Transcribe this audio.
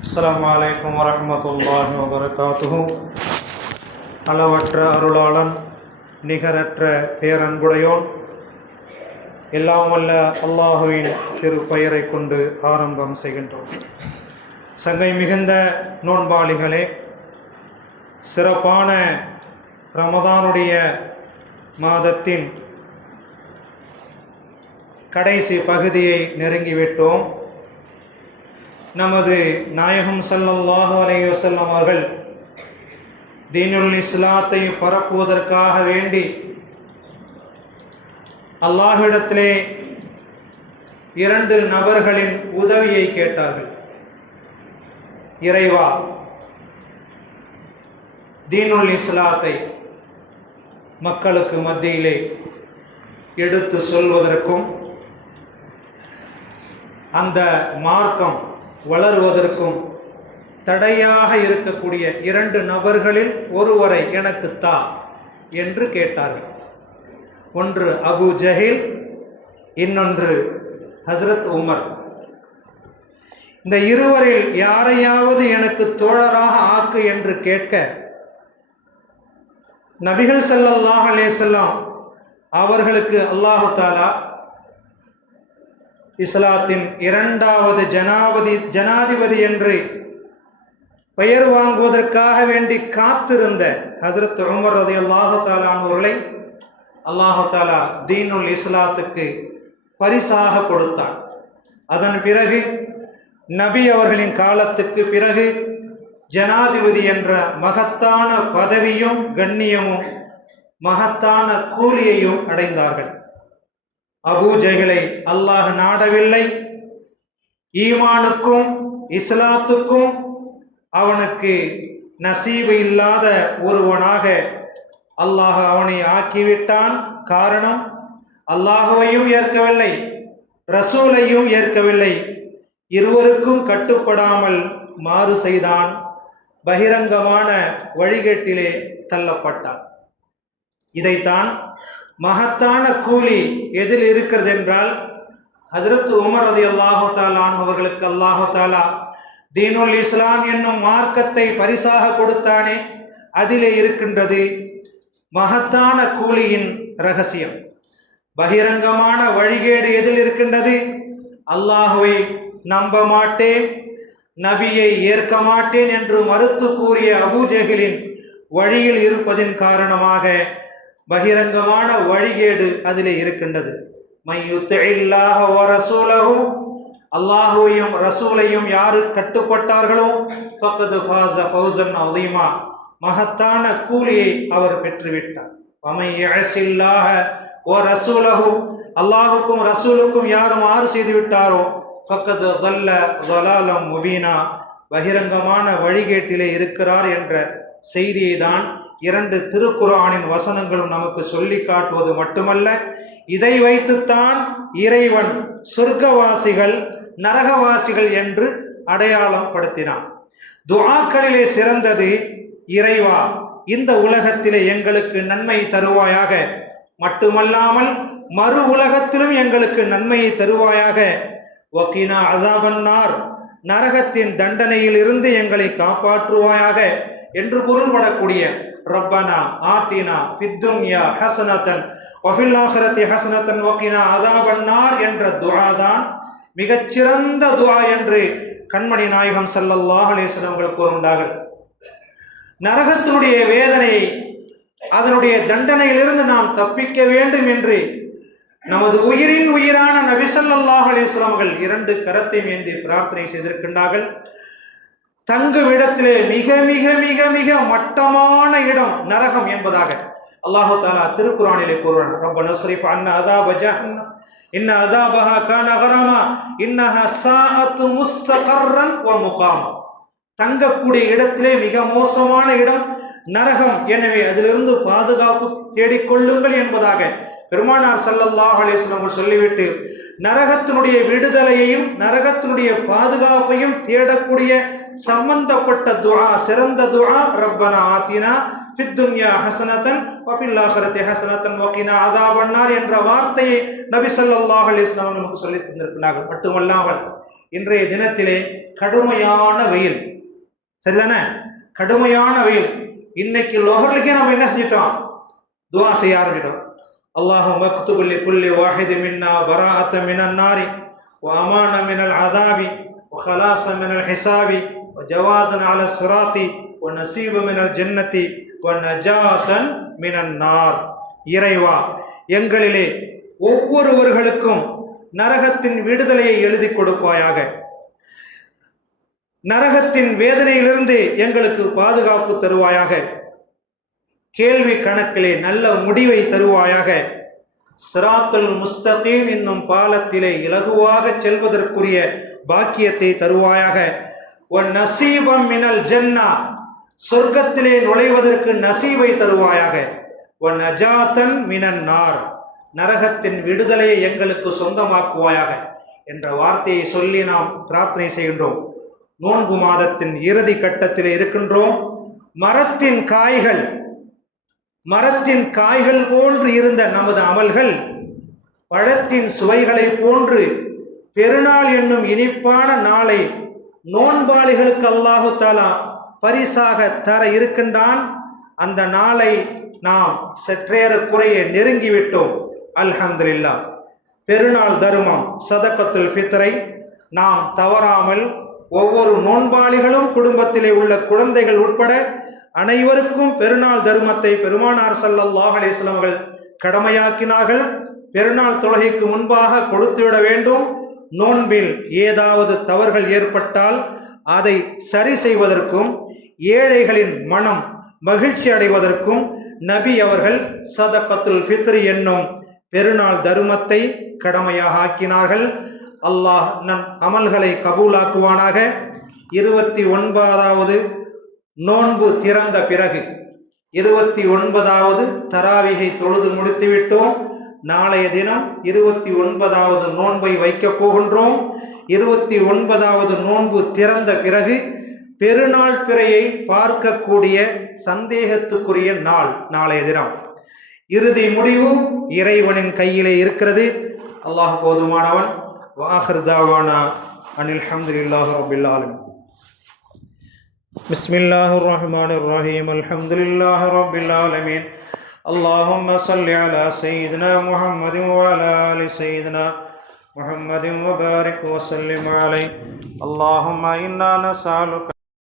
அஸ்லாம் வலைக்கம் வரஹ்மத்துல்லாஹி வபரகாத்துஹு அளவற்ற அருளாளன் நிகரற்ற பேரன்புடையோன் எல்லாம் வல்ல அல்லாஹுவின் திருப்பெயரை கொண்டு ஆரம்பம் செய்கின்றோம் சங்கை மிகுந்த நோன்பாளிகளே சிறப்பான ரமதானுடைய மாதத்தின் கடைசி பகுதியை நெருங்கிவிட்டோம். நமது நாயகம் ஸல்லல்லாஹு அலையுசல்லம் அவர்கள் தீனுல் இஸ்லாத்தை பரப்புவதற்காக வேண்டி அல்லாஹிடத்திலே இரண்டு நபர்களின் உதவியை கேட்டார்கள். இறைவா தீனுல் இஸ்லாத்தை மக்களுக்கு மத்தியிலே எடுத்து சொல்வதற்கும் அந்த மார்க்கம் வளருவதற்கும் தடையாக இருக்கக்கூடிய இரண்டு நபர்களில் ஒருவரை எனக்கு தா என்று கேட்டார்கள். ஒன்று அபு ஜஹீல் இன்னொன்று ஹஸ்ரத் உமர். இந்த இருவரில் யாரையாவது எனக்கு தோழராக ஆக்கு என்று கேட்க நபிகள் செல்லல்லாஹ் அலைஹி அவர்களுக்கு அல்லாஹு தாலா இஸ்லாத்தின் இரண்டாவது ஜனாபதி ஜனாதிபதி என்று பெயர் வாங்குவதற்காக வேண்டி காத்திருந்த ஹசரத் உமர் ரதி அல்லாஹு தாலானவர்களை அல்லாஹு தாலா தீனுல் இஸ்லாத்துக்கு பரிசாக கொடுத்தான். அதன் பிறகு நபி அவர்களின் காலத்துக்கு பிறகு ஜனாதிபதி என்ற மகத்தான பதவியும் கண்ணியமும் மகத்தான கூலியையும் அடைந்தார்கள். அபூஜைகளை அல்லாஹ் நாடவில்லை. ஈமானுக்கும் இஸ்லாத்துக்கும் அவனுக்கு நசீபு இல்லாத ஒருவனாக அல்லாஹ் அவனை ஆக்கிவிட்டான். காரணம் அல்லாஹுவையும் ஏற்கவில்லை ரசூலையும் ஏற்கவில்லை. இருவருக்கும் கட்டுப்படாமல் மாறு செய்தான். பகிரங்கமான வழிகேட்டிலே தள்ளப்பட்டான். இதைத்தான் மகத்தான கூலி எதில் இருக்கிறது என்றால் ஹஜரத் உமர் அதி அல்லாஹு தாலான் அவர்களுக்கு அல்லாஹு தாலா தீனுல் இஸ்லாம் என்னும் மார்க்கத்தை பரிசாக கொடுத்தானே அதிலே இருக்கின்றது மகத்தான கூலியின் ரகசியம். பகிரங்கமான வழிகேடு எதில் இருக்கின்றது? அல்லாஹுவை நம்ப மாட்டேன் நபியை ஏற்க மாட்டேன் என்று மறுத்து கூறிய அபூஜெகிலின் வழியில் இருப்பதின் காரணமாக பகிரங்கமான வழிகேடு அதிலே இருக்கின்றது. அல்லாஹுவையும் ரசூலையும் யாரு கட்டுப்பட்டார்களோ ஃபக்கது ஃபாஸ ஃபௌசன் அதீமா மகத்தான கூலியை அவர் பெற்றுவிட்டார் அமை யஅசில்லாஹ ஓ ரசூலஹு அல்லாஹுக்கும் ரசூலுக்கும் யார் மாறு செய்து விட்டாரோ ஃபக்கது தல்ல தலாலம் முபீனா பகிரங்கமான வழிகேட்டிலே இருக்கிறார் என்ற செய்தியை தான் இரண்டு திருக்குரானின் வசனங்களும் நமக்கு சொல்லி காட்டுவது மட்டுமல்ல இதை வைத்துத்தான் இறைவன் சொர்க்கவாசிகள் நரகவாசிகள் என்று அடையாளம் படுத்தினான் துவாக்களிலே சிறந்தது இறைவா இந்த உலகத்திலே எங்களுக்கு நன்மை தருவாயாக. மட்டுமல்லாமல் மறு உலகத்திலும் எங்களுக்கு நன்மையை தருவாயாக. ஒக்கினா அதாபன்னார் நரகத்தின் தண்டனையில் இருந்து எங்களை காப்பாற்றுவாயாக. என்று பொருள்படக்கூடிய ரப்பனா ஆத்தினா ஃபித்துன்யா ஹசனத்தன் ஒஃபில் ஆஹரத்தி ஹசனத்தன் வக்கினா அதாபன்னார் என்ற துரா தான் மிகச்சிறந்த துரா என்று கண்மணி நாயகம் ஸல்லல்லாஹு அலைஹி வஸல்லம் அவர்கள் கூறுகின்றார்கள். நரகத்தினுடைய வேதனையை அதனுடைய தண்டனையிலிருந்து நாம் தப்பிக்க வேண்டும் என்று நமது உயிரின் உயிரான நபிசல்லாஹ் அலிஸ்லாம்கள் இரண்டு கரத்தை மேந்தி பிரார்த்தனை செய்திருக்கின்றார்கள். தங்கும் இடத்திலே மிக மிக மிக மிக மட்டமான இடம் நரகம் என்பதாக அல்லாஹு தாலா திருக்குறானிலே கூறுவான் ரொம்ப நஸ்ரீஃப் அண்ணா அதா பஜஹன் இன்ன அதா பஹா கான அகரமா. இன்னஹ சாஅத்து முஸ்தகர்ரன் வ முகாம். தங்கக்கூடிய இடத்திலே மிக மோசமான இடம் நரகம். எனவே அதிலிருந்து பாதுகாப்பு தேடிக்கொள்ளுங்கள் என்பதாக பெருமானார் சல்லல்லாஹ் நம்ம சொல்லிவிட்டு நரகத்தினுடைய விடுதலையையும் நரகத்தினுடைய பாதுகாப்பையும் தேடக்கூடிய சம்பந்தப்பட்ட துஆ சிறந்த துஆ ரப்பனா ஆத்தினா ஃபித் துன்யா ஹசனத்தன் வஃபில் ஆஹிரத்தி ஹசனத்தன் வகினா அதாபன்னார் என்ற வார்த்தையை நபி ஸல்லல்லாஹு அலிஸ்லாம் நமக்கு சொல்லி தந்திருக்கிறார்கள். மட்டுமல்லாமல் இன்றைய தினத்திலே கடுமையான வெயில். சரிதானே? கடுமையான வெயில். இன்னைக்கு லோகர்களுக்கே நம்ம என்ன செஞ்சிட்டோம்? துவா செய்ய ஆரம்பிட்டோம் அல்லாஹும் மக்துபு லிகுல்லி வாஹிது மின்னா பராஅத்த மினன் நாரி وأمان من العذاب وخلاص من الحساب وجوازا على الصراط ونصيب من الجنة ونجاة من النار இறைவா எங்களிலே ஒவ்வொருவர்களுக்கும் நரகத்தின் விடுதலையை எழுதி கொடுப்பாயாக நரகத்தின் வேதனையிலிருந்து எங்களுக்கு பாதுகாப்பு தருவாயாக கேள்வி கணக்கிலே நல்ல முடிவை தருவாயாக. சிராத்துல் முஸ்தகீம் என்னும் பாலத்திலே இலகுவாக செல்வதற்குரிய பாக்கியத்தை தருவாயாக. ஒன் நசீபம் மினல் ஜன்னா சொர்க்கத்திலே நுழைவதற்கு நசீவை தருவாயாக. ஒன் அஜாத்தன் மினன் நார் நரகத்தின் விடுதலையை எங்களுக்கு சொந்தமாக்குவாயாக என்ற வார்த்தையை சொல்லி நாம் பிரார்த்தனை செய்கின்றோம். நோன்பு மாதத்தின் இறுதி கட்டத்தில் இருக்கின்றோம். மரத்தின் காய்கள் மரத்தின் காய்கள் போன்று இருந்த நமது அமல்கள் பழத்தின் சுவைகளைப் போன்று பெருநாள் என்னும் இனிப்பான நாளை நோன்பாளிகளுக்கு அல்லாஹு தாலா பரிசாக தர இருக்கின்றான். அந்த நாளை நாம் சற்றேறக்குறைய நெருங்கிவிட்டோம். அல்ஹம்துலில்லா. பெருநாள் தருமம் சதக்கத்துல் ஃபித்ரை. நாம் தவறாமல் ஒவ்வொரு நோன்பாளிகளும் குடும்பத்திலே உள்ள குழந்தைகள் உட்பட அனைவருக்கும் பெருநாள் தர்மத்தை பெருமானார் ஸல்லல்லாஹு அலைஹி அவர்கள் கடமையாக்கினார்கள். பெருநாள் தொழுகைக்கு முன்பாக கொடுத்துவிட வேண்டும். நோன்பில் ஏதாவது தவறுகள் ஏற்பட்டால் அதை சரி செய்வதற்கும் ஏழைகளின் மனம் மகிழ்ச்சி அடைவதற்கும் நபி அவர்கள் சதபத்துல் ஃபித்ரி என்னும் பெருநாள் தருமத்தை கடமையாக ஆக்கினார்கள். அல்லாஹ் நம் அமல்களை கபூலாக்குவானாக. இருபத்தி ஒன்பதாவது நோன்பு திறந்த பிறகு இருபத்தி ஒன்பதாவது தராவிகை தொழுது முடித்துவிட்டோம். நாளைய தினம் இருபத்தி ஒன்பதாவது நோன்பை வைக்கப் போகின்றோம். இருபத்தி ஒன்பதாவது நோன்பு திறந்த பிறகு பெருநாள் பிறையை பார்க்கக்கூடிய சந்தேகத்துக்குரிய நாள் நாளைய தினம். இறுதி முடிவு இறைவனின் கையிலே இருக்கிறது. அல்லாஹ் போதுமானவன். வாஹர்தாவானா அனில் அஹமதுல்லாஹ் ரபில்லாலும் بسم الله الرحمن الرحيم الحمد لله رب العالمين اللهم صل على سيدنا محمد وعلى آل سيدنا محمد وبارك وسلم عليه اللهم إنا نسألك